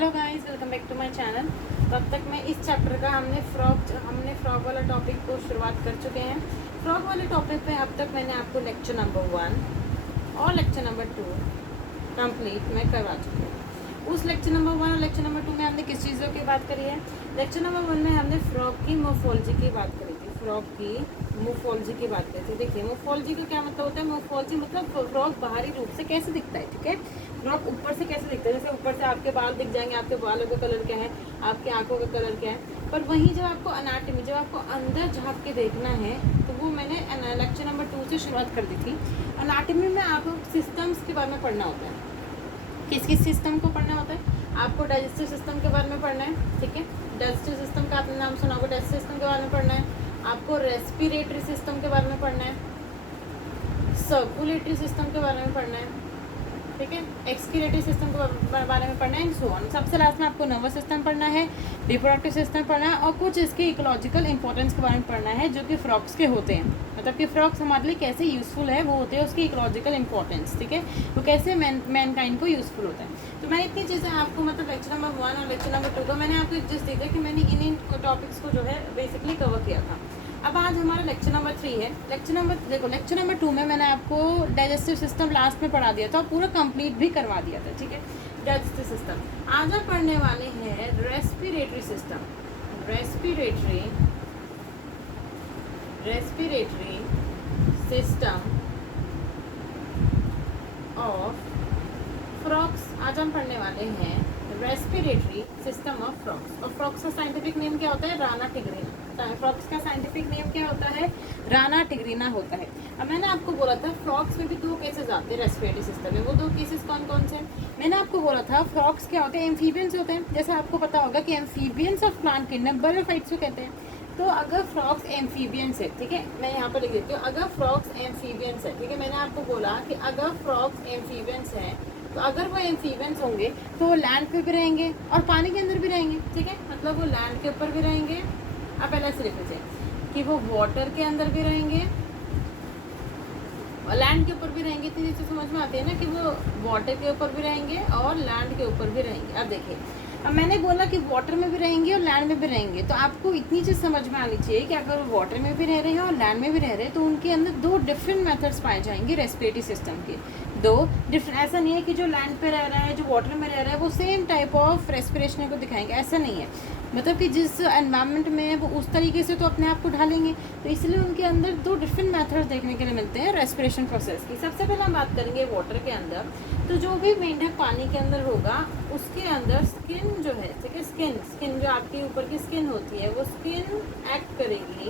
Hello guys, welcome back to my channel. तब तक मैं इस चैप्टर का हमने फ्रॉक वाला टॉपिक को शुरुआत कर चुके हैं। फ्रॉक वाले टॉपिक पे अब तक मैंने आपको लेक्चर नंबर 1 और लेक्चर नंबर 2 कंप्लीट मैं करवा चुकी हूँ। उस लेक्चर नंबर 1 और लेक्चर नंबर 2 में हमने किस चीज़ों की बात करी है? लेक्चर नंबर 1 में हमने फ्रॉक की मोर्फोलॉजी की बात करी थी। फ्रॉक की मोर्फोलॉजी की बात करी थी। देखिए, मोर्फोलॉजी का क्या मतलब होता है? मोर्फोलॉजी मतलब फ्रॉक बाहरी रूप से कैसे दिखता है, ठीक है। फ्रॉक ऊपर से कैसे दिखता है, जैसे ऊपर से आपके बाल दिख जाएंगे, आपके बालों का कलर क्या है, आपकी आंखों का कलर क्या है। पर वहीं जब आपको अनाटमी, जब आपको अंदर झाँक के देखना है, तो वो मैंने लेक्चर नंबर 2 से शुरुआत कर दी थी। अनाटमी में आपको सिस्टम्स के बारे में पढ़ना होता है। किस किस सिस्टम को पढ़ना होता है? आपको डाइजेस्टिव सिस्टम के बारे में पढ़ना है, ठीक है। डाइजेस्टिव सिस्टम का आपने नाम सुना होगा, डाइजेस्टिव सिस्टम के बारे में पढ़ना है। आपको रेस्पिरेटरी सिस्टम के बारे में पढ़ना है, सर्कुलेटरी सिस्टम के बारे में पढ़ना है, ठीक है। एक्सक्रीटरी सिस्टम के बारे में पढ़ना है एंड सो ऑन। सबसे लास्ट में आपको नर्वस सिस्टम पढ़ना है, रिप्रोडक्टिव सिस्टम पढ़ना है और कुछ इसके इकोलॉजिकल इंपॉर्टेंस के बारे में पढ़ना है, जो कि फ्रॉक्स के होते हैं। मतलब कि फ्रॉक्स हमारे लिए कैसे यूज़फुल है, वो होते हैं उसकी इकोलॉजिकल इंपॉर्टेंस, ठीक है। वो कैसे मैनकाइंड को यूज़फुल होता है। तो मैं इतनी चीज़ें आपको मतलब लेक्चर नंबर 1 और लेक्चर नंबर 2 का मैंने आपको जिस दी थी कि मैंने इन टॉपिक्स को जो है बेसिकली कवर किया था। अब आज हमारा लेक्चर नंबर 3 है। लेक्चर नंबर 2 में मैंने आपको डाइजेस्टिव सिस्टम लास्ट में पढ़ा दिया था, पूरा कंप्लीट भी करवा दिया था, ठीक है। डाइजेस्टिव सिस्टम आज हम पढ़ने वाले हैं respiratory system. Respiratory system of frogs. आज हम पढ़ने वाले हैं रेस्पिरेटरी सिस्टम ऑफ फ्रॉक्स। और फ्रॉक्स का साइंटिफिक नेम क्या होता है? Rana tigrina. फ्रॉक्स का साइंटिफिक नेम क्या होता है? राना टिग्रिना होता है। अब मैंने आपको बोला था फ्रॉक्स में भी 2 केसेस आते हैं रेस्पिरेटरी सिस्टम में। वो 2 केसेस कौन कौन से? मैंने आपको बोला था फ्रॉक्स क्या होते हैं? एम्फीबियंस होते हैं। जैसे आपको पता होगा कि एम्फीबियंस ऑफ प्लांट किंगडम बर्डोफाइट्स को कहते हैं। तो अगर फ्रॉक्स एम्फीबियंस है, ठीक है, मैं यहाँ पर लिख देती हूँ, अगर फ्रॉक्स एम्फीबियंस है, ठीक है। मैंने आपको बोला कि अगर फ्रॉक्स एम्फीबियंस है, तो अगर वो एम्फीबियंस होंगे तो वो लैंड पे भी रहेंगे और पानी के अंदर भी रहेंगे, ठीक है। मतलब वो लैंड के ऊपर भी रहेंगे, आप पहले से लिख लीजिए कि वो वाटर के अंदर भी रहेंगे और लैंड के ऊपर भी रहेंगे। इतनी चीज़ें समझ में आती है ना कि वो वाटर के ऊपर भी रहेंगे और लैंड के ऊपर भी रहेंगे। अब देखिए, अब मैंने बोला कि वाटर में भी रहेंगे और लैंड में भी रहेंगे, तो आपको इतनी चीज़ समझ में आनी चाहिए कि अगर वो वाटर में भी रह रहे हैं और लैंड में भी रह रहे हैं, तो उनके अंदर 2 डिफरेंट मेथड्स पाए जाएंगे रेस्पिरेटरी सिस्टम के। 2 डिफरेंट, ऐसा नहीं है कि जो लैंड पे रह रहा है, जो वाटर में रह रहा है, वो सेम टाइप ऑफ रेस्पिरेशन को दिखाएंगे, ऐसा नहीं है। मतलब कि जिस एनवायरनमेंट में है वो उस तरीके से तो अपने आप को ढालेंगे, तो इसलिए उनके अंदर 2 डिफरेंट मेथड्स देखने के लिए मिलते हैं रेस्पिरेशन प्रोसेस की। सबसे पहले हम बात करेंगे वाटर के अंदर। तो जो भी मेंढक पानी के अंदर होगा, उसके अंदर स्किन जो है, ठीक है, स्किन जो आपके ऊपर की स्किन होती है, वो स्किन एक्ट करेगी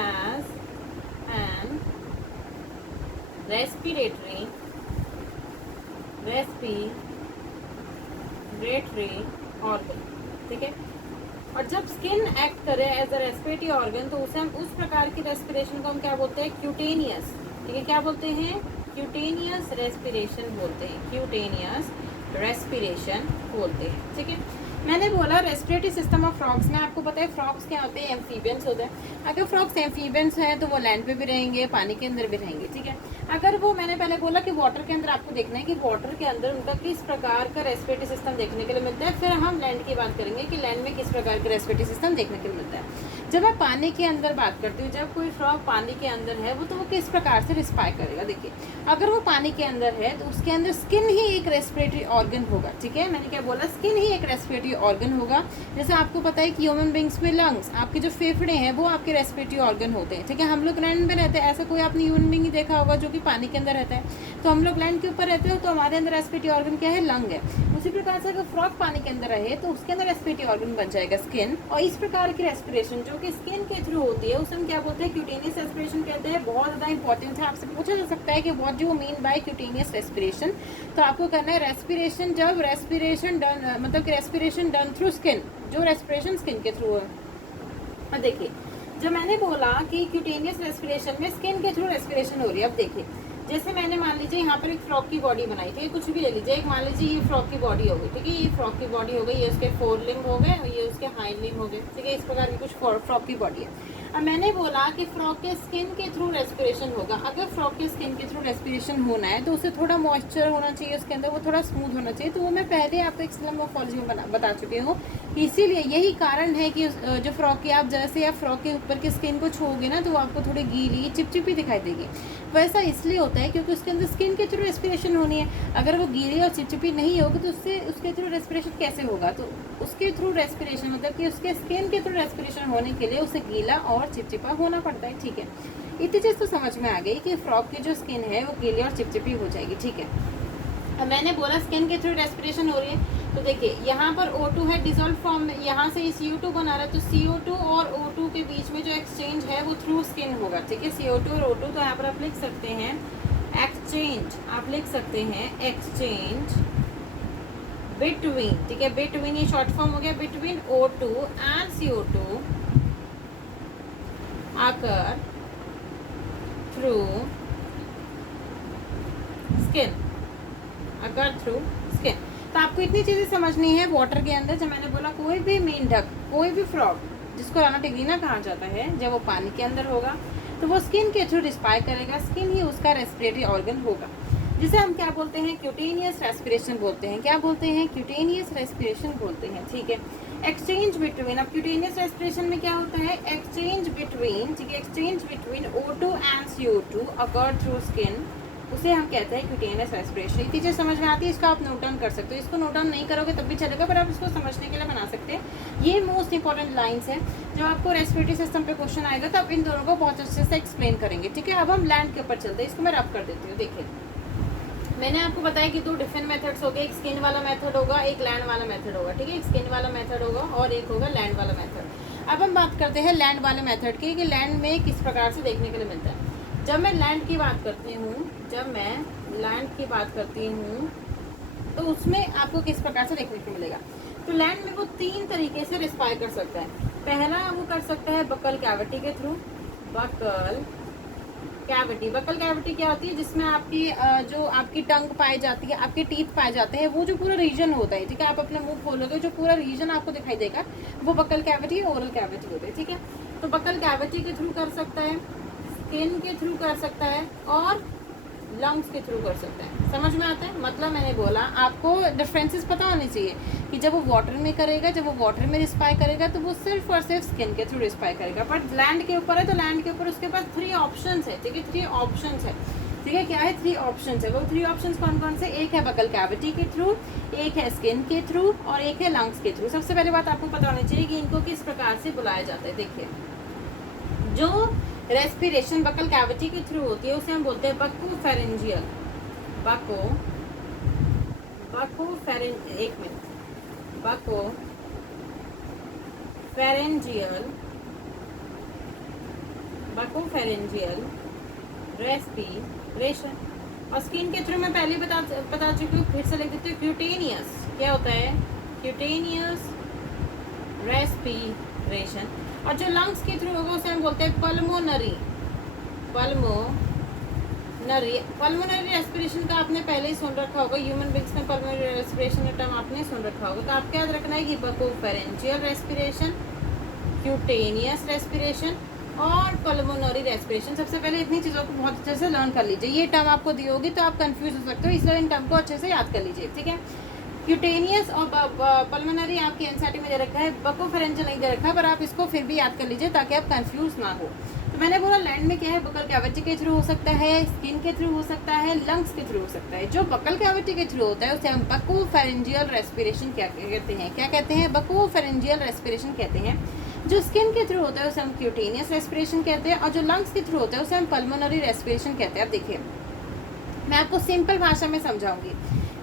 एज एन रेस्पिरेटरी ऑर्गन, ठीक है। और जब स्किन एक्ट करे एज अ रेस्पिरेटरी ऑर्गन, तो उसे हम उस प्रकार की रेस्पिरेशन को हम क्या बोलते हैं? क्यूटेनियस, ठीक है। क्या बोलते हैं? क्यूटेनियस रेस्पिरेशन बोलते हैं। क्यूटेनियस रेस्पिरेशन बोलते हैं, ठीक है। मैंने बोला रेस्पिरेटरी सिस्टम ऑफ फ्रॉक्स में आपको पता है फ्रॉक्स क्या होते हैं? एम्फीबियंस होते हैं। अगर फ्रॉक्स एम्फीबियंस हैं तो वो लैंड पे भी रहेंगे, पानी के अंदर भी रहेंगे, ठीक है। अगर वो, मैंने पहले बोला कि वाटर के अंदर आपको देखना है कि वाटर के अंदर उनका किस प्रकार का रेस्पिरेटरी सिस्टम देखने के लिए मिलता है। फिर हम लैंड की बात करेंगे कि लैंड में किस प्रकार का रेस्पिरेटरी सिस्टम देखने के लिए मिलता है। जब मैं पानी के अंदर बात करती हूँ, जब कोई फ्रॉग पानी के अंदर है, वो तो वो किस प्रकार से रिस्पायर करेगा? देखिए, अगर वो पानी के अंदर है तो उसके अंदर स्किन ही एक रेस्पिरेटरी ऑर्गन होगा, ठीक है। मैंने क्या बोला? स्किन ही एक रेस्पिरेटरी ऑर्गन होगा। जैसे आपको पता है कि ह्यूमन बींग्स में लंग्स, आपके जो फेफड़े हैं, वो आपके रेस्पिरेटरी ऑर्गन होते हैं, ठीक है। हम लोग लैंड में रहते हैं, ऐसा कोई आपने ह्यूमन बींग ही देखा होगा जो कि पानी के अंदर रहता है। तो हम लोग लैंड के ऊपर रहते हो, तो हमारे अंदर रेस्पिरेटरी ऑर्गन क्या है? लंग है। उसी प्रकार से अगर फ्रॉग पानी के अंदर रहे तो उसके अंदर रेस्पिरेटरी ऑर्गन बन जाएगा स्किन। और इस प्रकार की रेस्पिरेशन जो कि स्किन के थ्रू होती है, उसे हम क्या बोलते हैं? क्यूटेनियस रेस्पिरेशन कहते हैं। बहुत ज़्यादा इंपॉर्टेंट है, आपसे पूछा जा सकता है कि what do you mean by cutaneous respiration. तो आपको करना है रेस्पिरेशन, जब रेस्पिरेशन डन, मतलब कि रेस्पिरेशन डन थ्रू स्किन, जो रेस्पिरेशन स्किन के थ्रू है। और देखिए, जब मैंने बोला कि क्यूटेनियस रेस्पिरेशन में स्किन के थ्रू रेस्पिरेशन हो रही है, अब देखिए, जैसे मैंने मान लीजिए यहाँ पर एक फ्रॉक की बॉडी बनाई थी, कुछ भी ले लीजिए, एक मान लीजिए ये फ्रॉक की बॉडी हो गई, ठीक है। ये फ्रॉक की बॉडी हो गई, ये उसके 4 लिम्ब हो गए और ये उसके हाइंड लिम्ब हो गए, ठीक है। इस प्रकार की कुछ फ्रॉक की बॉडी है। अब मैंने बोला कि फ्रॉग के स्किन के थ्रू रेस्पिरेशन होगा। अगर फ्रॉग के स्किन के थ्रू रेस्पिरेशन होना है तो उसे थोड़ा मॉइस्चर होना चाहिए उसके अंदर, वो थोड़ा स्मूथ होना चाहिए। तो वो मैं पहले आपको एक्सलम मॉर्फोलॉजी में बता चुकी हूँ। इसीलिए यही कारण है कि जो फ्रॉग की आप जैसे आप फ्रॉग के ऊपर की स्किन को छूओगे ना तो वो आपको थोड़ी गीली चिपचिपी दिखाई देगी। वैसा इसलिए होता है क्योंकि उसके अंदर स्किन के थ्रू रेस्पिरेशन होनी है। अगर वो गीली और चिपचिपी नहीं होगी तो उससे उसके थ्रू रेस्पिरेशन कैसे होगा? तो उसके थ्रू रेस्पिरेशन मतलब कि उसके स्किन के थ्रू रेस्पिरेशन होने के लिए उसे गीला और चिपचिपा होना पड़ता है। ठीक है, इतनी चीज़ तो समझ में आ गई कि फ्रॉग की जो स्किन है वो गीली और चिपचिपी हो जाएगी। ठीक है, अब मैंने बोला स्किन के थ्रू रेस्पिरेशन हो रही है तो देखिए यहाँ पर O2 है डिसॉल्व फॉर्म में, यहाँ से CO2 बना रहा है तो CO2 और O2 के बीच में जो एक्सचेंज है वो थ्रू स्किन होगा। ठीक है, CO2 और O2 तो यहाँ पर आप लिख सकते हैं एक्सचेंज, आप लिख सकते हैं एक्सचेंज बिटवीन। ठीक है, बिटवीन ये शॉर्ट फॉर्म हो गया, between O2 and CO2 occur through skin, occur through skin। तो आपको इतनी चीज़ें समझनी है वाटर के अंदर। जब मैंने बोला कोई भी मेंढक, कोई भी फ्रॉग जिसको रानाटिग्रिना कहा जाता है, जब वो पानी के अंदर होगा तो वो स्किन के थ्रू रिस्पायर करेगा। स्किन ही उसका रेस्पिरेटरी ऑर्गन होगा, जिसे हम क्या बोलते हैं? क्यूटेनियस रेस्पिरेशन बोलते हैं। क्या बोलते हैं? क्यूटेनियस रेस्पिरेशन बोलते हैं। ठीक है, एक्सचेंज बिटवीन, अब क्यूटेनियस रेस्पिरेशन में क्या होता है? एक्सचेंज बिटवीन, ठीक है, exchange between O2 and CO2 occur through skin, उसे हम कहते हैं क्यूटेनियस रेस्पिरेशन। इतनी चीज़ समझ में आती है, इसको आप नोट डाउन कर सकते हो। इसको नोट डाउन नहीं करोगे तब भी चलेगा, पर आप इसको समझने के लिए बना सकते हैं। ये मोस्ट इंपॉर्टेंट लाइन्स है। जब आपको रेस्पिरेटरी सिस्टम पे क्वेश्चन आएगा तो आप इन दोनों को बहुत अच्छे से एक्सप्लेन करेंगे। ठीक है, अब हम लैंड के ऊपर चलते हैं। इसको मैं रब कर देती हूँ। देखिए, मैंने आपको बताया कि दो डिफरेंट मेथड्स हो गए, एक स्किन वाला मेथड होगा, एक लैंड वाला मेथड होगा। ठीक है, एक स्किन वाला मेथड होगा और एक होगा लैंड वाला मेथड। अब हम बात करते हैं लैंड वाले मेथड की, कि लैंड में किस प्रकार से देखने के लिए मिलता है। जब मैं लैंड की बात करती हूँ, तो उसमें आपको किस प्रकार से देखने को मिलेगा। तो लैंड में वो 3 तरीके से रिस्पायर कर सकता है। पहला वो कर सकता है बकल कैविटी के थ्रू। बकल कैविटी क्या होती है? जिसमें आपकी जो आपकी टंग पाई जाती है, आपके टीथ पाए जाते हैं, वो जो पूरा रीजन होता है। ठीक है, आप अपना मुंह खोलोगे जो पूरा रीजन आपको दिखाई देगा वो बकल कैविटी, ओरल कैविटी होती है। ठीक है, तो बकल कैविटी के थ्रू कर सकता है, स्किन के थ्रू कर सकता है और लंग्स के थ्रू कर सकता है। समझ में आता है? मतलब मैंने बोला आपको डिफरेंसेस पता होने चाहिए कि जब वो वाटर में करेगा, जब वो वाटर में रिस्पायर करेगा तो वो सिर्फ और सिर्फ स्किन के थ्रू रिस्पायर करेगा। बट लैंड के ऊपर है तो लैंड के ऊपर उसके पास 3 ऑप्शंस है। ठीक है, 3 ऑप्शंस है। ठीक है, क्या है? 3 ऑप्शंस है। वो 3 ऑप्शंस कौन कौन से? एक है बकल कैविटी के थ्रू, एक है स्किन के थ्रू और एक है लंग्स के थ्रू। सबसे पहले बात आपको पता होनी चाहिए कि इनको किस प्रकार से बुलाया जाता है। देखिए, जो रेस्पिरेशन बकल कैविटी के थ्रू होती है उसे हम बोलते हैं बकोफेरेंजियल। Buccopharyngeal respiration. और स्किन के थ्रू मैं पहले बता चुकी हूँ, फिर से लिख देती हूँ। क्यूटेनियस क्या होता है? Cutaneous respiration. और जो लंग्स के थ्रू होगा उसे हम बोलते हैं पल्मोनरी रेस्पिरेशन का आपने पहले ही सुन रखा होगा। ह्यूमन बींग्स में पल्मोनरी रेस्पिरेशन का टर्म आपने सुन रखा होगा। तो आपको याद रखना है कि बकोफेरेंजियल रेस्पिरेशन, क्यूटेनियस रेस्पिरेशन और पल्मोनरी रेस्पिरेशन। सबसे पहले इतनी चीज़ों को बहुत अच्छे से लर्न कर लीजिए। ये टर्म आपको दी होगी तो आप कंफ्यूज हो सकते हो, इसलिए इन टर्म को अच्छे से याद कर लीजिए। ठीक है, क्यूटेनियस और पल्मोनरी आपके एनसीईआरटी में दे रखा है, बकोफेरेंजियल नहीं दे रखा, पर आप इसको फिर भी याद कर लीजिए ताकि आप कंफ्यूज ना हो। तो मैंने बोला लैंड में क्या है? बकल कैविटी के थ्रू हो सकता है, स्किन के थ्रू हो सकता है, लंग्स के थ्रू हो सकता है। जो बकल कैविटी के थ्रू होता है उसे हम बकोफेरेंजियल रेस्पिरेशन क्या कहते हैं? बकोफेरेंजियल रेस्पिरेशन कहते हैं। जो स्किन के थ्रू होता है उसे हम क्यूटेनियस रेस्पिरेशन कहते हैं और जो लंग्स के थ्रू होता है उसे हम पल्मोनरी रेस्पिरेशन कहते हैं। अब देखिए, मैं आपको सिंपल भाषा में समझाऊंगी।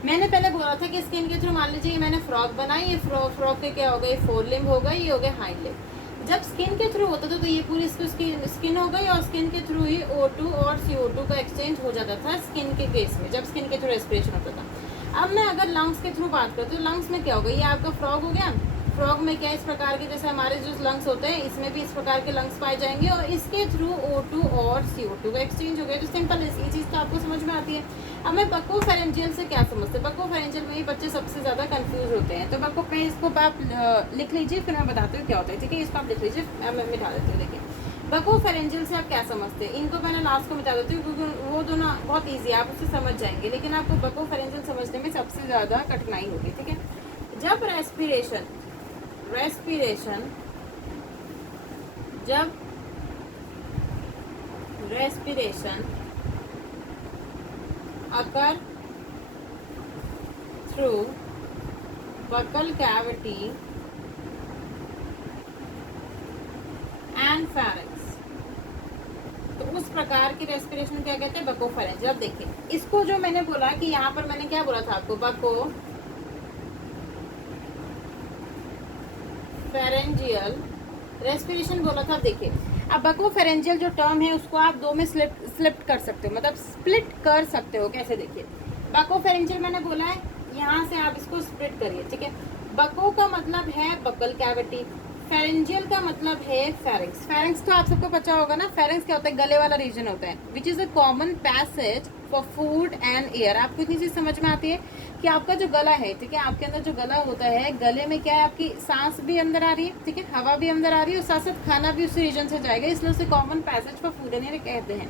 मैंने पहले बोला था कि स्किन के थ्रू, मान लीजिए मैंने फ्रॉग बनाई, ये फ्रॉग के क्या हो गए? 4 लिम्ब हो गए, ये हो गए हाइंड लिम्ब। जब स्किन के थ्रू होता था तो ये पूरी इसकी स्किन हो गई और स्किन के थ्रू ही O2 और CO2 का एक्सचेंज हो जाता था स्किन के केस में, जब स्किन के थ्रू रेस्पिरेशन होता था। अब मैं अगर लंग्स के थ्रू बात करती हूँ, लंग्स में क्या हो गया? ये आपका फ्रॉग हो गया। फ्रॉग में क्या इस प्रकार के, जैसे हमारे जो लंग्स होते हैं इसमें भी इस प्रकार के लंग्स पाए जाएंगे और इसके थ्रू O2 और CO2 का एक्सचेंज हो गया। तो सिंपल ये चीज़ तो आपको समझ में आती है। अब मैं बकोफेरेंजियल से क्या समझते हैं? बकोफेरेंजियल में ही बच्चे सबसे ज़्यादा कंफ्यूज होते हैं। तो इसको आप लिख लीजिए, फिर मैं बताती हूँ क्या होता है। ठीक है, इसको आप लिख लीजिए, मैं मिटा देती हूँ। देखिए, बकोफेरेंजियल से आप क्या समझते हैं, इनको मैंने लास्ट को मिटा देती हूँ क्योंकि वो दोनों बहुत इजी है, आप उससे समझ जाएंगे, लेकिन आपको बकोफेरेंजियल समझने में सबसे ज़्यादा कठिनाई होगी, ठीक है। जब रेस्पिरेशन जब respiration occur through buccal cavity and pharynx, तो उस प्रकार की रेस्पिरेशन क्या कहते हैं, बकोफेरेंजियल। अब देखिए इसको जो मैंने बोला कि यहाँ पर मैंने क्या बोला था आपको, बकोफेरेंजियल रेस्पिरेशन बोला था। देखिए अब बकोफेरेंजियल जो टर्म है उसको आप दो में स्प्लिट कर सकते हो, मतलब स्प्लिट कर सकते हो। कैसे, देखिए बकोफेरेंजियल मैंने बोला है, यहाँ से आप इसको स्प्लिट करिए, ठीक है। बको का मतलब है बकल कैविटी, फेरेंजियल का मतलब है फेरिंक्स। फेरिंक्स तो आप सबको पता होगा ना, फेरिंक्स क्या होता है, गले वाला रीजन होता है, which is a common passage for food and air. आपको इतनी चीज समझ में आती है कि आपका जो गला है, ठीक है, आपके अंदर जो गला होता है, गले में क्या है, आपकी सांस भी अंदर आ रही है, ठीक है, हवा भी अंदर आ रही है, और साथ साथ खाना भी उसी रीजन से जाएगा, इसलिए उसे common passage for food and air कहते हैं।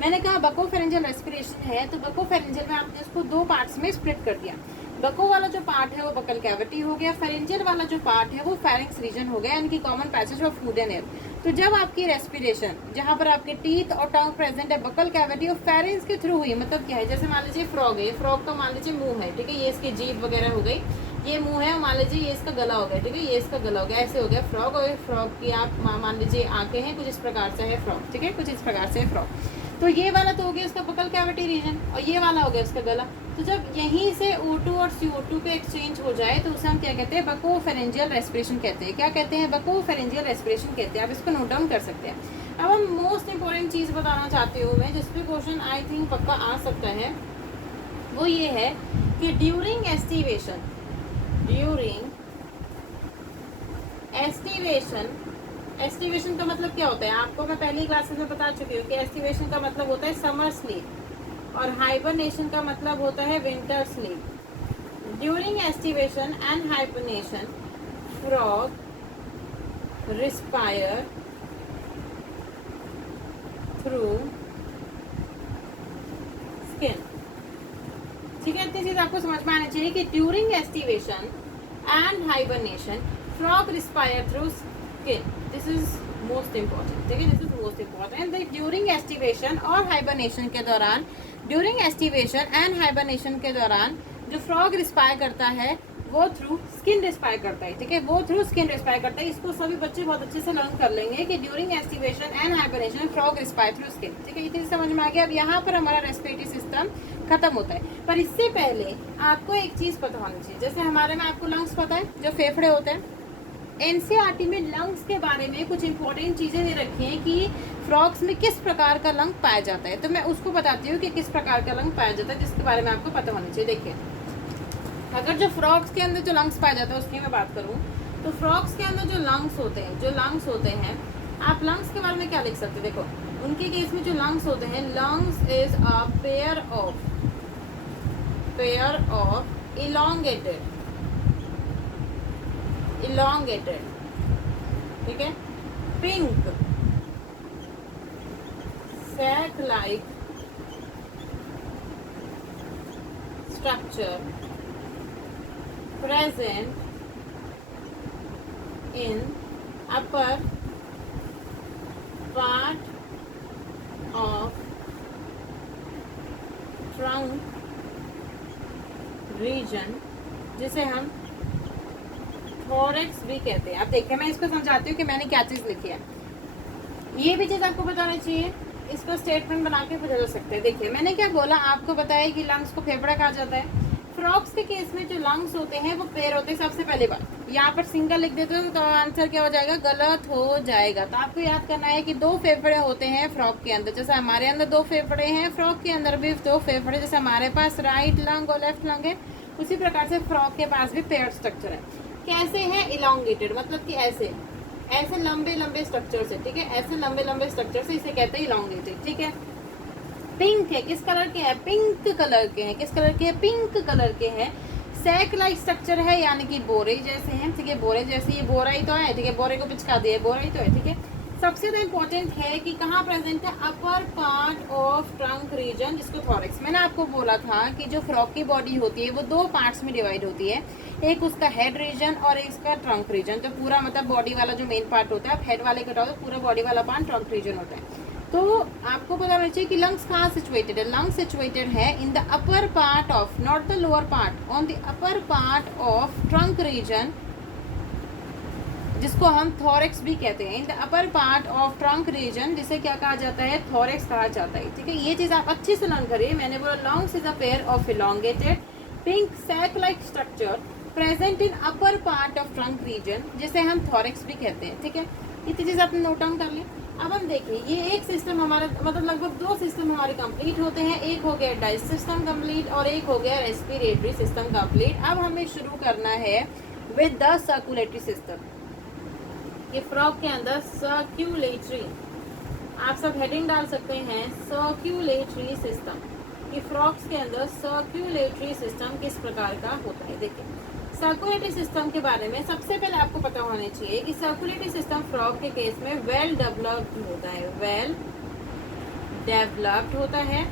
मैंने कहा बकोफेरेंजियल रेस्पिरेशन है, तो बकोफेरेंजियल में आपने इसको दो पार्ट्स में स्प्लिट कर दिया। बको वाला जो पार्ट है वो बकल कैविटी हो गया, फेरेंजियल वाला जो पार्ट है वो फेरिंक्स रीजन हो गया, यानी common passage of food and air. तो जब आपकी रेस्पिरेशन जहाँ पर आपके टीथ और टंग प्रेजेंट है, बकल कैविटी और फेरिंक्स के थ्रू हुई, मतलब क्या है, जैसे मान लीजिए फ्रॉग है, फ्रॉग का मान लीजिए मुंह है, ठीक है, ये इसकी जीभ वगैरह हो गई, ये मुंह है, मान लीजिए ये इसका गला हो गया, ठीक है, ये इसका गला हो गया, ऐसे हो गया फ्रॉग। और फ्रॉग की आप मान लीजिए आंखें हैं, कुछ इस प्रकार से है फ्रॉग, ठीक है, कुछ इस प्रकार से है फ्रॉग। तो ये वाला तो हो गया उसका बकल कैविटी रीजन, और ये वाला हो गया उसका गला। तो जब यहीं से O2 और CO2 पे एक्सचेंज हो जाए तो उसे हम क्या कहते हैं, बकोफेरेंजियल रेस्पिरेशन कहते हैं। क्या कहते हैं, बकोफेरेंजियल रेस्पिरेशन कहते हैं। आप इसको नोट डाउन कर सकते हैं। अब हम मोस्ट इंपॉर्टेंट चीज़ बताना चाहती हूँ मैं, जिसपे क्वेश्चन आई थिंक पक्का आ सकता है, वो ये है कि ड्यूरिंग एस्टिवेशन का मतलब क्या होता है, आपको मैं पहली क्लासेस में बता चुकी हूँ कि एस्टिवेशन का मतलब होता है समर स्लीप, और हाइबरनेशन का मतलब होता है winter sleep. During aestivation and hibernation frog respire through skin, ठीक है। इतनी चीज आपको समझ में आनी चाहिए कि during aestivation and hibernation frog respire through skin, this is most important, ठीक है, this is most important. During aestivation और हाइबरनेशन के दौरान, ड्यूरिंग एस्टिवेशन एंड हाइबरनेशन के दौरान जो फ्रॉग रिस्पायर करता है वो थ्रू स्किन रिस्पायर करता है, ठीक है, वो थ्रू स्किन रिस्पायर करता है। इसको सभी बच्चे बहुत अच्छे से लर्न कर लेंगे कि during aestivation and hibernation frog respire through skin, ठीक है, ये चीज समझ में आ गया। अब यहाँ पर हमारा रेस्पिरेटरी सिस्टम खत्म होता है, पर इससे पहले आपको एक चीज पता होनी चाहिए। जैसे हमारे में आपको लंग्स पता है, जो फेफड़े होते हैं, एनसीईआरटी में लंग्स के बारे में कुछ इंपॉर्टेंट चीजें दे रखी हैं कि फ्रॉग्स में किस प्रकार का लंग पाया जाता है, तो मैं उसको बताती हूँ कि किस प्रकार का लंग पाया जाता है, जिसके बारे में आपको पता होना चाहिए। देखिए, अगर जो फ्रॉग्स के अंदर जो लंग्स पाया जाता है उसकी मैं बात करूँ, तो फ्रॉग्स के अंदर जो लंग्स होते हैं, आप लंग्स के बारे में क्या लिख सकते हैं, देखो उनके केस में जो लंग्स होते हैं, lungs is a pair of elongated, ठीक है, pink sac like structure present in upper part of trunk region, जिसे हम थोरेक्स भी कहते हैं। अब देखिए मैं इसको समझाती हूँ कि मैंने क्या चीज़ लिखी है, ये भी चीज़ आपको बताना चाहिए, इसको स्टेटमेंट बना के बदल सकते हैं। देखिए मैंने क्या बोला, आपको बताया कि लंग्स को फेफड़ा कहा जाता है। फ्रॉग्स के केस में जो लंग्स होते हैं वो पेयर होते हैं। सबसे पहली बात, यहाँ पर सिंगल लिख देते हो तो आंसर क्या हो जाएगा, गलत हो जाएगा। तो आपको याद करना है कि दो फेफड़े होते हैं फ्रॉग के अंदर, जैसे हमारे अंदर दो फेफड़े हैं, फ्रॉग के अंदर भी दो फेफड़े, जैसे हमारे पास राइट लंग और लेफ्ट लंग है, उसी प्रकार से फ्रॉग के पास भी पेयर स्ट्रक्चर है। कैसे है, इलोंगेटेड, मतलब कि ऐसे लंबे लंबे स्ट्रक्चर से, ठीक है, ऐसे लंबे लंबे स्ट्रक्चर से इसे कहते हैं इलोंगेटेड, ठीक है। पिंक है, किस कलर के हैं, पिंक कलर के हैं, किस कलर के हैं, पिंक कलर के हैं। सैक लाइक स्ट्रक्चर है, यानी कि बोरे जैसे हैं, ठीक है, बोरे जैसे, ये बोरा ही तो है, ठीक है, बोरे को पिचका दिया, बोरा ही तो है, ठीक है। सबसे ज़्यादा इम्पोर्टेंट है कि कहाँ प्रेजेंट है, अपर पार्ट ऑफ ट्रंक रीजन, जिसको थॉरैक्स। मैंने आपको बोला था कि जो फ्रॉग की बॉडी होती है वो दो पार्ट्स में डिवाइड होती है, एक उसका हेड रीजन और एक उसका ट्रंक रीजन। तो पूरा मतलब बॉडी वाला जो मेन पार्ट होता है, हेड वाले कटा होता है, पूरा बॉडी वाला पार्ट ट्रंक रीजन होता है। तो आपको पता होना चाहिए कि लंग्स कहाँ सिचुएटेड है। लंग्स सिचुएटेड है in the upper part of, not the lower part, on the upper part of trunk reason, जिसको हम थॉरैक्स भी कहते हैं। इन the upper part of trunk region, जिसे क्या कहा जाता है, थॉरैक्स कहा जाता है। ठीक है, ये चीज़ आप अच्छे से लर्न करिए। मैंने बोला lungs is a pair of elongated pink sac like structure present in upper part of trunk region, जिसे हम थॉरैक्स भी कहते हैं। ठीक है, इतनी चीज़ आपने नोट डाउन कर ली। अब हम देखिए, ये एक सिस्टम हमारा, मतलब लगभग दो सिस्टम हमारे कंप्लीट होते हैं। एक हो गया डाइजेस्टिव सिस्टम कंप्लीट और एक हो गया रेस्पिरेटरी सिस्टम कंप्लीट। अब हमें शुरू करना है विद द सर्कुलेटरी सिस्टम। ये फ्रॉग के अंदर सर्क्यूलेटरी, आप सब हेडिंग डाल सकते हैं, सर्क्यूलेटरी सिस्टम। कि फ्रॉग्स के अंदर सर्क्यूलेटरी सिस्टम किस प्रकार का होता है। देखिए, सर्कुलेटरी सिस्टम के बारे में सबसे पहले आपको पता होना चाहिए कि सर्कुलेटरी सिस्टम फ्रॉग के केस में वेल डेवलप्ड होता है, वेल डेवलप्ड होता है,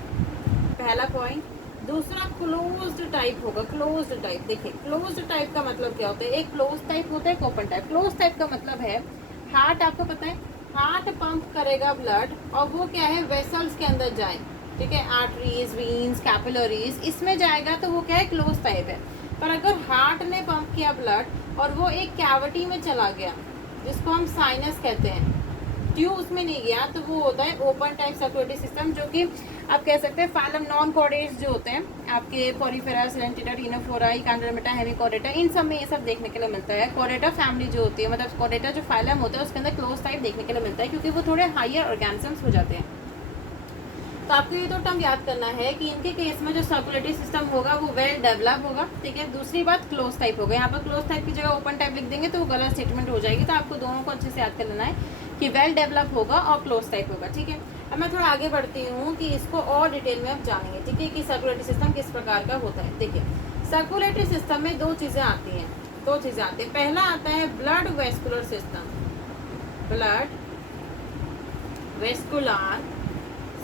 पहला पॉइंट। दूसरा, क्लोज्ड टाइप होगा, क्लोज्ड टाइप। देखिए, क्लोज्ड टाइप का मतलब क्या होता है, एक क्लोज टाइप होता है, एक ओपन टाइप। क्लोज टाइप का मतलब है हार्ट, आपको पता है हार्ट पंप करेगा ब्लड और वो क्या है, वेसल्स के अंदर जाए। ठीक है, आर्टरीज, वीन्स, कैपिलरीज, इसमें जाएगा तो वो क्या है, क्लोज टाइप है। पर अगर हार्ट ने पंप किया ब्लड और वो एक कैविटी में चला गया, जिसको हम साइनस कहते हैं, ट्यूब उसमें नहीं गया, तो वो होता है ओपन टाइप सर्कुलेटरी सिस्टम, जो कि आप कह सकते हैं फाइलम नॉन कॉर्डेट्स जो होते हैं आपके, पॉलीफेरा, सिलेंटिडा, टिनोफोरा, इकांड्रोमेटा, हेमिकॉर्डेटा, इन सब में ये सब देखने के लिए मिलता है। कॉर्डेटा फैमिली जो होती है, मतलब कॉर्डेटा जो फाइलम होता है उसके अंदर क्लोज टाइप देखने के लिए मिलता है, क्योंकि वो थोड़े हायर ऑर्गेनिजम्स हो जाते हैं। तो आपको ये तो टर्म याद करना है कि इनके केस में जो सर्कुलेटरी सिस्टम होगा वो वेल डेवलप होगा। ठीक है, दूसरी बात क्लोज टाइप होगा। यहाँ पर क्लोज टाइप की जगह ओपन टाइप लिख देंगे तो वो गलत स्टेटमेंट हो जाएगी। तो आपको दोनों को अच्छे से याद कर लेना है कि वेल डेवलप होगा और क्लोज टाइप होगा। ठीक है, अब मैं थोड़ा आगे बढ़ती हूँ कि इसको और डिटेल में आप जानेंगे। ठीक है, कि सर्कुलेटरी सिस्टम किस प्रकार का होता है। देखिए, सर्कुलेटरी सिस्टम में दो चीज़ें आती हैं, दो चीज़ें आती हैं। पहला आता है blood vascular system, blood vascular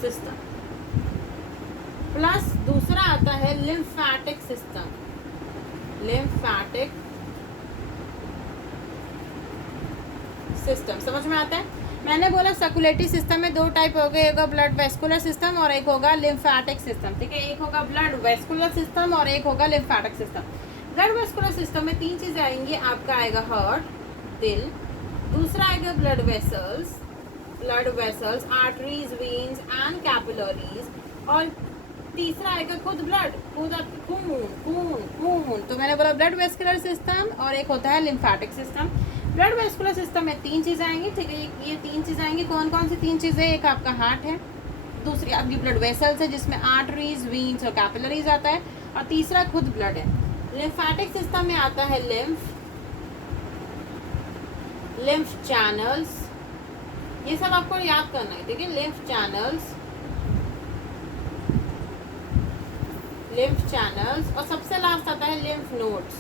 system, plus दूसरा आता है लिम्फेटिक सिस्टम, लिम्फेटिक सिस्टम। समझ में आता है? मैंने बोला सर्कुलेटरी सिस्टम में दो टाइप हो गए, एक होगा ब्लड वेस्कुलर सिस्टम और एक होगा लिम्फेटिक सिस्टम। ठीक है, एक होगा ब्लड वेस्कुलर सिस्टम और एक होगा lymphatic system. Blood vascular system में तीन चीज़ें आएंगी, आपका आएगा हार्ट, दिल, दूसरा आएगा blood vessels, arteries, veins and capillaries, और तीसरा आएगा खुद ब्लड, खुद खून। तो मैंने बोला ब्लड वेस्कुलर सिस्टम और एक होता है lymphatic system. Blood vascular system में तीन चीज़ें आएंगी। ठीक है, ये तीन चीज़ें आएंगी। कौन कौन सी तीन चीज़ें? एक आपका हार्ट है, दूसरी आपकी ब्लड वेसल्स है जिसमें आर्टरीज, वीन्स और कैपिलरीज आता है, और तीसरा खुद ब्लड है। लिम्फेटिक सिस्टम में आता है लिम्फ चैनल्स, ये सब आपको याद करना है। ठीक है, लिम्फ चैनल्स, और सबसे लास्ट आता है लिम्फ नोड्स।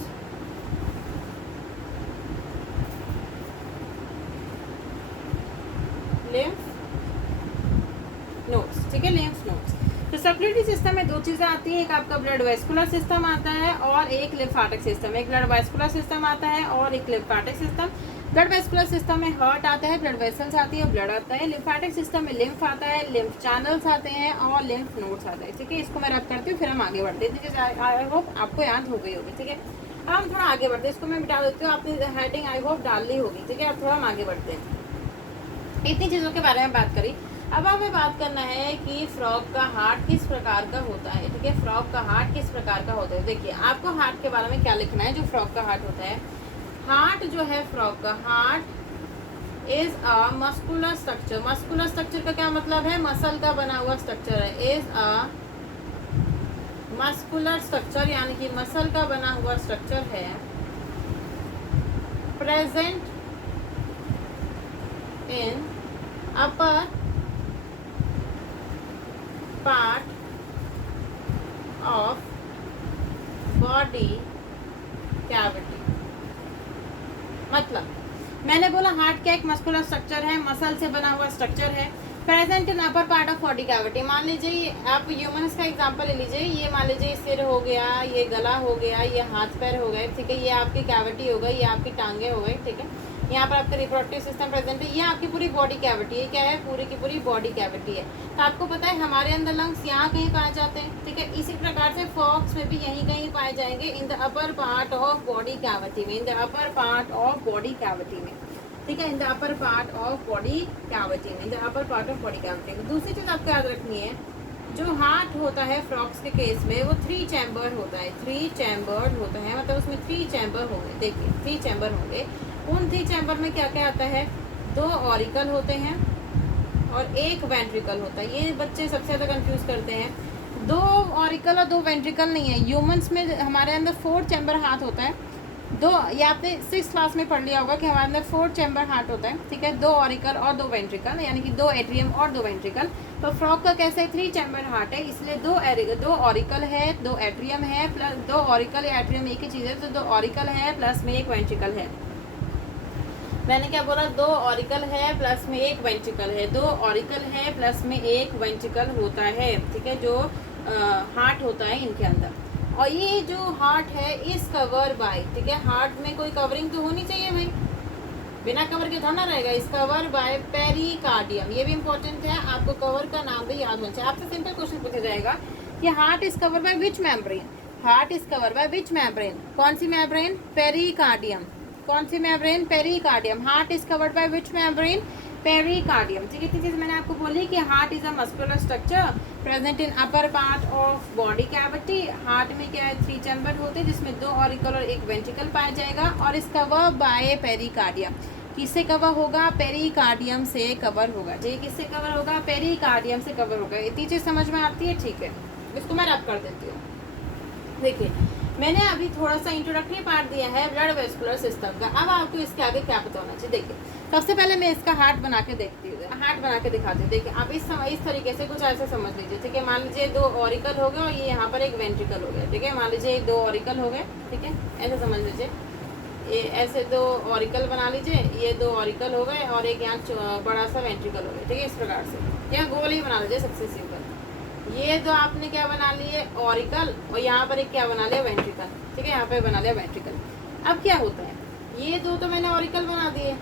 ठीक है, लिम्फ नोड्स। तो सर्कुलेटरी सिस्टम में दो चीज़ें आती हैं, एक आपका ब्लड वेस्कुलर सिस्टम आता है और एक लिम्फेटिक सिस्टम। एक ब्लड वेस्कुलर सिस्टम आता है और एक lymphatic system. Blood vascular system में हार्ट आता है, ब्लड वेसल्स आती है, ब्लड आता है। लिम्फेटिक सिस्टम में लिम्फ आता है, लिम्फ चैनल्स आते हैं और लिम्फ नोड्स आते हैं। ठीक है, इसको मैं रब करती हूँ, फिर हम आगे बढ़ते हैं। आई होप आपको याद हो गई होगी। ठीक है, अब हम थोड़ा आगे बढ़ते हैं, इसको मैं मिटा देती हूँ, आपने हेडिंग आई होप डाल ली होगी। ठीक है, अब थोड़ा हम आगे बढ़ते हैं। इतनी चीज़ों के बारे में बात करी। अब हमें बात करना है कि फ्रॉग का हार्ट किस प्रकार का होता है। ठीक है, फ्रॉग का हार्ट किस प्रकार का होता है। देखिए, आपको हार्ट के बारे में क्या लिखना है जो फ्रॉग का हार्ट होता है। हार्ट जो है फ्रॉग का, heart is a muscular structure. Muscular structure का क्या मतलब है? मसल का बना हुआ स्ट्रक्चर है। इज अ मस्कुलर स्ट्रक्चर, यानी कि मसल का बना हुआ स्ट्रक्चर है, present in upper part of body cavity. मतलब मैंने बोला हार्ट क्या एक मस्कुलर स्ट्रक्चर है, मसल से बना हुआ स्ट्रक्चर है, present in upper part of body cavity. मान लीजिए आप ह्यूमंस का एग्जांपल ले लीजिए, ये मान लीजिए सिर हो गया, ये गला हो गया, ये हाथ पैर हो गए, ठीक है, ये आपकी कैविटी हो गई, ये आपकी टांगे हो गई, ठीक है, यहाँ पर आपका रिप्रोडक्टिव सिस्टम प्रेजेंट है, ये आपकी पूरी बॉडी कैविटी है। क्या है? पूरी की पूरी बॉडी कैविटी है। तो आपको पता है हमारे अंदर लंग्स यहाँ कहीं पाए जाते हैं, ठीक है, इसी प्रकार से फॉक्स में भी यहीं कहीं पाए जाएंगे, in the upper part of body cavity में, in the upper part of body cavity में, ठीक है, in the upper part of body cavity में, in the upper part of body cavity में। दूसरी चीज आपको याद रखनी है, जो हार्ट होता है फ्रॉक्स के केस में वो 3 चैम्बर होता है, 3 चैम्बर्ड होता है, मतलब उसमें 3 चैम्बर होंगे। देखिए 3 चैम्बर होंगे, उन 3 चैम्बर में क्या क्या आता है? 2 ऑरिकल होते हैं और 1 वेंट्रिकल होता है। ये बच्चे सबसे ज़्यादा कंफ्यूज करते हैं, 2 ऑरिकल और 2 वेंट्रिकल नहीं है। ह्यूमंस में हमारे अंदर 4 चैम्बर हार्ट होता है, दो, ये आपने 6th क्लास में पढ़ लिया होगा कि हमारे अंदर 4 चैम्बर हार्ट होता है, ठीक है, 2 ऑरिकल और 2 वेंट्रिकल, यानी कि 2 एट्रियम और 2 वेंट्रिकल। तो फ्रॉग का कैसे 3 चैम्बर हार्ट है, इसलिए 2 ऑरिकल है, 2 एट्रियम है, प्लस 2 ऑरिकल या एट्रियम एक ही चीज़ है, तो 2 ऑरिकल है प्लस में 1 वेंट्रिकल है। मैंने क्या बोला? 2 ऑरिकल है प्लस में 1 वेंट्रिकल है, 2 ऑरिकल है प्लस में 1 वेंट्रिकल होता है, ठीक है, जो हार्ट होता है इनके अंदर। और ये जो हार्ट है इस कवर बाय, ठीक है, हार्ट में कोई कवरिंग तो होनी चाहिए भाई, बिना कवर के थोड़ा ना रहेगा। इस कवर बाय पेरिकार्डियम, ये भी इंपॉर्टेंट है, आपको कवर का नाम भी याद होना चाहिए। आपसे सिंपल क्वेश्चन पूछा जाएगा कि heart is cover by which membrane, heart is cover by which membrane, कौन सी मेम्ब्रेन? पेरिकार्डियम। कौन सी membrane? Pericardium. Heart is covered by which membrane? Pericardium. ठीक है, इतनी चीज मैंने आपको बोली कि heart is a muscular structure present in upper part of body cavity. Heart में क्या है? 3 चैम्बर होते हैं जिसमें 2 ऑरिकल और 1 वेंट्रिकल पाया जाएगा, और इस कवर बाय पेरिकार्डियम। किससे कवर होगा? पेरिकार्डियम से कवर होगा। जी, किससे कवर होगा? पेरिकार्डियम से कवर होगा। इतनी चीज समझ में आती है? ठीक है, इसको मैं रब कर देती हूँ। देखिए, मैंने अभी थोड़ा सा इंट्रोडक्टरी पार्ट दिया है ब्लड वेस्कुलर सिस्टम का। अब आपको इसके आगे क्या पता होना चाहिए? देखिए, सबसे पहले मैं इसका हार्ट बना के देखती हूँ, हार्ट बना के दिखाती हूँ। देखिए, आप इस तरीके से कुछ ऐसा समझ लीजिए, ठीक है। मान लीजिए 2 ऑरिकल हो गए और ये यहाँ पर 1 वेंट्रिकल हो गया, ठीक है। मान लीजिए 2 ऑरिकल हो गए, ठीक है, ऐसे समझ लीजिए। ये ऐसे 2 ऑरिकल बना लीजिए, ये 2 ऑरिकल हो गए और एक यहाँ बड़ा सा वेंट्रिकल हो गया, ठीक है। इस प्रकार से यहाँ गोल ही बना लीजिए, सबसे सिंपल। ये तो आपने क्या बना लिए? ऑरिकल, और यहाँ पर एक क्या बना लिया? वेंट्रिकल, ठीक है, यहाँ पे बना लिया वेंट्रिकल। अब क्या होता है? ये 2 तो मैंने ऑरिकल बना दिए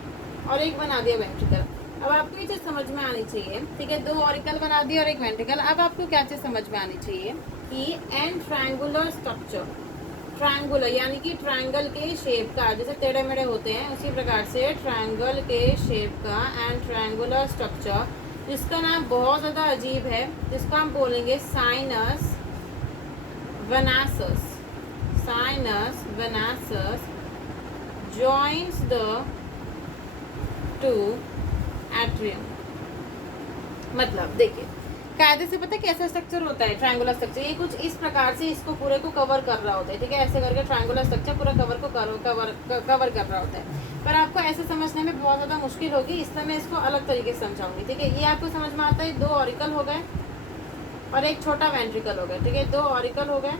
और 1 बना दिया वेंट्रिकल। अब आपको ये चीज़ समझ में आनी चाहिए, ठीक है, 2 ऑरिकल बना दिए और 1 वेंट्रिकल। अब आपको क्या चीज़ समझ में आनी चाहिए कि एन ट्रायंगुलर स्ट्रक्चर, ट्रायंगुलर यानी कि ट्रायंगल के शेप का, जैसे टेढ़े मेढ़े होते हैं उसी प्रकार से ट्रायंगल के शेप का एंड ट्रायंगुलर स्ट्रक्चर, जिसका नाम बहुत ज़्यादा अजीब है, जिसको हम बोलेंगे sinus venosus. Sinus venosus joins the 2 atrium। मतलब देखिए, कायदे से पता है कैसा स्ट्रक्चर होता है? Triangular structure. ये कुछ इस प्रकार से इसको पूरे को कवर कर रहा होता है, ठीक है, ऐसे करके ट्रायंगुलर स्ट्रक्चर पूरा कवर कर रहा होता है। पर आपको ऐसे समझने में बहुत ज़्यादा मुश्किल होगी, इसलिए मैं इसको अलग तरीके से समझाऊंगी, ठीक है। ये आपको समझ में आता है, 2 ऑरिकल हो गए और 1 छोटा वेंट्रिकल हो गया, ठीक है, 2 ऑरिकल हो गए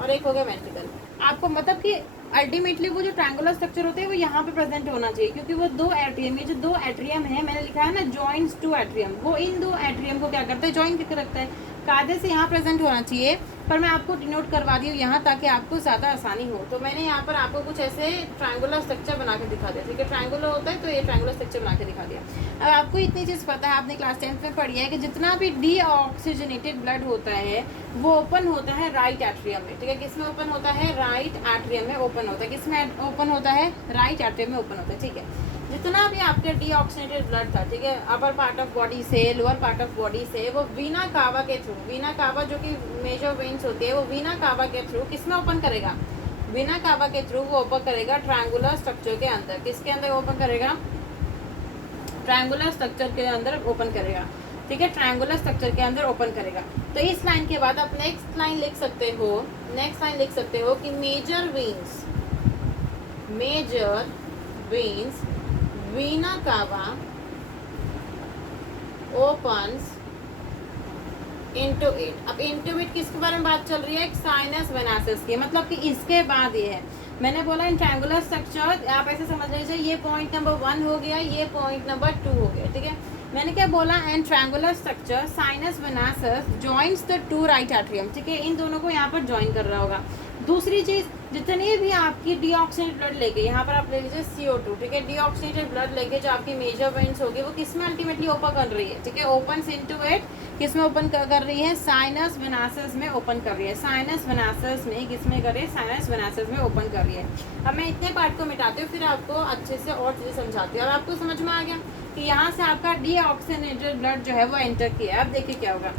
और 1 हो गया वेंट्रिकल। आपको मतलब कि अल्टीमेटली वो जो ट्रायंगुलर स्ट्रक्चर होते हैं वो यहाँ पे प्रेजेंट होना चाहिए, क्योंकि वो 2 एट्रियम, ये जो 2 एट्रियम है, मैंने लिखा है ना जॉइंस 2 एट्रियम, वो इन 2 एट्रियम को क्या करता है? जॉइन करके रखता है। कायदे से यहाँ प्रेजेंट होना चाहिए, पर मैं आपको डिनोट करवा दी हूँ यहाँ ताकि आपको ज़्यादा आसानी हो। तो मैंने यहाँ पर आपको कुछ ऐसे ट्रायंगुलर स्ट्रक्चर बना के दिखा दिया, ठीक है, ट्रायंगुलर होता है तो ये ट्रायंगुलर स्ट्रक्चर बना के दिखा दिया। अब आपको इतनी चीज़ पता है, आपने क्लास 10th में पढ़ी है कि जितना भी डीऑक्सीजनेटेड ब्लड होता है वो ओपन होता है राइट एट्रियम में, ठीक है। किसमें ओपन होता है? राइट एट्रियम में ओपन होता है। किसमें ओपन होता है? राइट एट्रियम में ओपन होता है, ठीक है। जितना भी आपके डीऑक्सीजनेटेड ब्लड था, ठीक है, अपर पार्ट ऑफ बॉडी से, लोअर पार्ट ऑफ बॉडी से, वो वीना कावा के थ्रू, वीना कावा जो कि मेजर वेन्स होती है, वो वीना कावा के थ्रू किसमें ओपन करेगा? वीना कावा के थ्रू वो ओपन करेगा ट्रायंगुलर स्ट्रक्चर के अंदर। किसके अंदर ओपन करेगा? ट्रायंगुलर स्ट्रक्चर के अंदर ओपन करेगा, ठीक है, ट्रायंगुलर स्ट्रक्चर के अंदर ओपन करेगा। तो इस लाइन के बाद आप नेक्स्ट लाइन लिख सकते हो कि मेजर वेन्स वीना कावा ओपन्स इनटू इट। अब इनटू इट किसके बारे में बात चल रही है? साइनस वेनासस की, मतलब कि इसके बाद ये है। मैंने बोला इन ट्रायंगुलर स्ट्रक्चर, आप ऐसे समझ लीजिए ये पॉइंट नंबर 1 हो गया, ये पॉइंट नंबर 2 हो गया, ठीक है। मैंने क्या बोला, and triangular structure sinus venosus joins the two right atrium, ठीक है, इन दोनों को यहाँ पर ज्वाइन कर रहा होगा। दूसरी चीज़, जितनी भी आपकी डीऑक्सीनेटेड ब्लड लेके, यहाँ पर आप ले लीजिए CO2, ठीक है, डीऑक्सीनेटेड ब्लड लेके जो आपकी मेजर वेन्स होगी वो किस में अल्टीमेटली ओपन कर रही है, ठीक है, ओपन इनटू इट, किस में ओपन कर रही है, साइनस वेनासस में ओपन कर रही है, साइनस वेनासस में किस में कर रही है, साइनस वेनासस में ओपन कर रही है। अब मैं इतने पार्ट को मिटाती हूँ, फिर आपको अच्छे से और चीज़ें समझाती हूँ। अब आपको समझ में आ गया कि यहाँ से आपका डीऑक्सीनेटेड ब्लड जो है वो एंटर किया है। अब देखिए क्या होगा,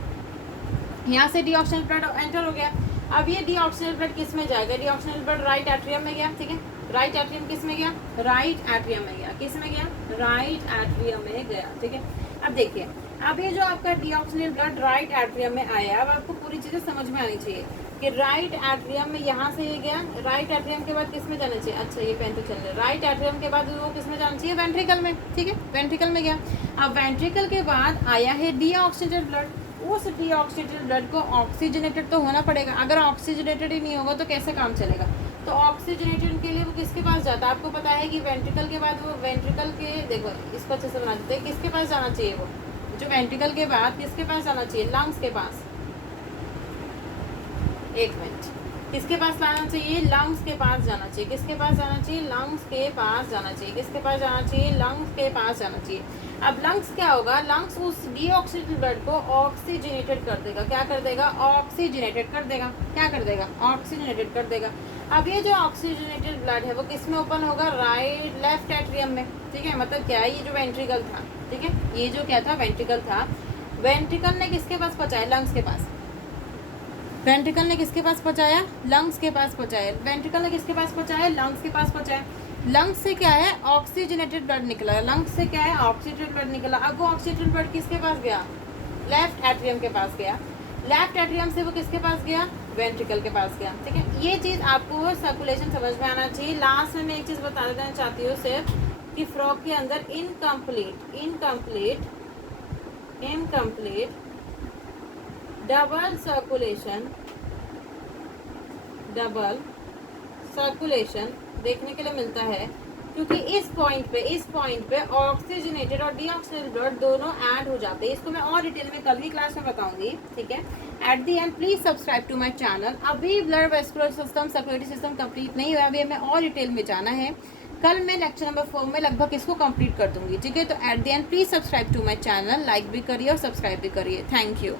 यहाँ से डीऑक्सीनेटेड ब्लड एंटर हो गया। अब ये डीऑक्सीनेटेड ब्लड किस में जाएगा, डीऑक्सीनेटेड ब्लड राइट एट्रियम में गया, ठीक है, राइट एट्रियम किस में गया, राइट एट्रियम में गया, किस में गया, राइट एट्रियम में गया, ठीक है। अब देखिए, अब ये जो आपका डीऑक्सीनेटेड ब्लड राइट एट्रियम में आया, अब आपको पूरी चीज़ें समझ में आनी चाहिए कि राइट एट्रियम में यहाँ से ये गया, राइट एट्रियम के बाद किस में जाना चाहिए, अच्छा ये पेन तो चल रहा है, राइट एट्रियम के बाद वो किस में जाना चाहिए, वेंट्रिकल में, ठीक है, वेंट्रिकल में गया। अब वेंट्रिकल के बाद आया है डीऑक्सीनेटेड ब्लड, उस डीऑक्सीनेटेड ब्लड को ऑक्सीजनेटेड तो होना पड़ेगा, अगर ऑक्सीजनेटेड ही नहीं होगा तो कैसे काम चलेगा। तो ऑक्सीजनेटेड के लिए वो किसके पास जाता है, आपको पता है कि वेंट्रिकल के बाद वो वेंट्रिकल के, देखो इसको अच्छे से बना देते हैं, किसके पास जाना चाहिए, वो जो वेंट्रिकल के बाद किसके पास जाना चाहिए, लंग्स के पास, एक मिनट, किसके पास लाना चाहिए, लंग्स के पास जाना चाहिए, किसके पास जाना चाहिए, लंग्स के पास जाना चाहिए, किसके पास जाना चाहिए, लंग्स के पास जाना चाहिए। अब लंग्स क्या होगा, लंग्स उस डीऑक्सीनेटेड ब्लड को ऑक्सीजनेटेड कर देगा, क्या कर देगा, ऑक्सीजनेटेड कर देगा, क्या कर देगा, ऑक्सीजनेटेड कर देगा। अब ये जो ऑक्सीजनेटेड ब्लड है वो किस में ओपन होगा, राइट लेफ्ट एट्रियम में, ठीक है, मतलब क्या है, ये जो वेंट्रिकल था, ठीक है, ये जो क्या था, वेंट्रिकल था, वेंट्रिकल ने किसके पास पहुंचाया, लंग्स के पास, वेंट्रिकल ने किसके पास पहुंचाया, लंग्स के पास पहुंचाया, वेंट्रिकल ने किसके पास पहुंचाया, लंग्स के पास पहुंचाया। लंग्स से क्या है, ऑक्सीजनेटेड ब्लड निकला, लंग्स से क्या है, ऑक्सीजनेटेड ब्लड निकला। अब वो ऑक्सीजनेटेड ब्लड किसके पास गया, लेफ्ट एट्रियम के पास गया, लेफ्ट एट्रियम से वो किसके पास गया, वेंट्रिकल के पास गया, ठीक है। ये चीज़ आपको सर्कुलेशन समझ में आना चाहिए। लास्ट में मैं एक चीज़ बता देना चाहती हूँ सिर्फ कि फ्रॉग के अंदर इनकम्प्लीट डबल सर्कुलेशन देखने के लिए मिलता है, क्योंकि इस पॉइंट पे ऑक्सीजनेटेड और डीऑक्सीनेटेड ब्लड दोनों ऐड हो जाते हैं। इसको मैं और डिटेल में कल की क्लास में बताऊंगी, ठीक है। At the end please subscribe to my channel. अभी blood vascular system, circulatory system complete नहीं हुआ, अभी हमें और डिटेल में जाना है। कल मैं लेक्चर नंबर 4 में लगभग इसको कंप्लीट कर दूंगी, ठीक है। तो at the end please subscribe to my channel, like भी करिए और सब्सक्राइब भी करिए। Thank you.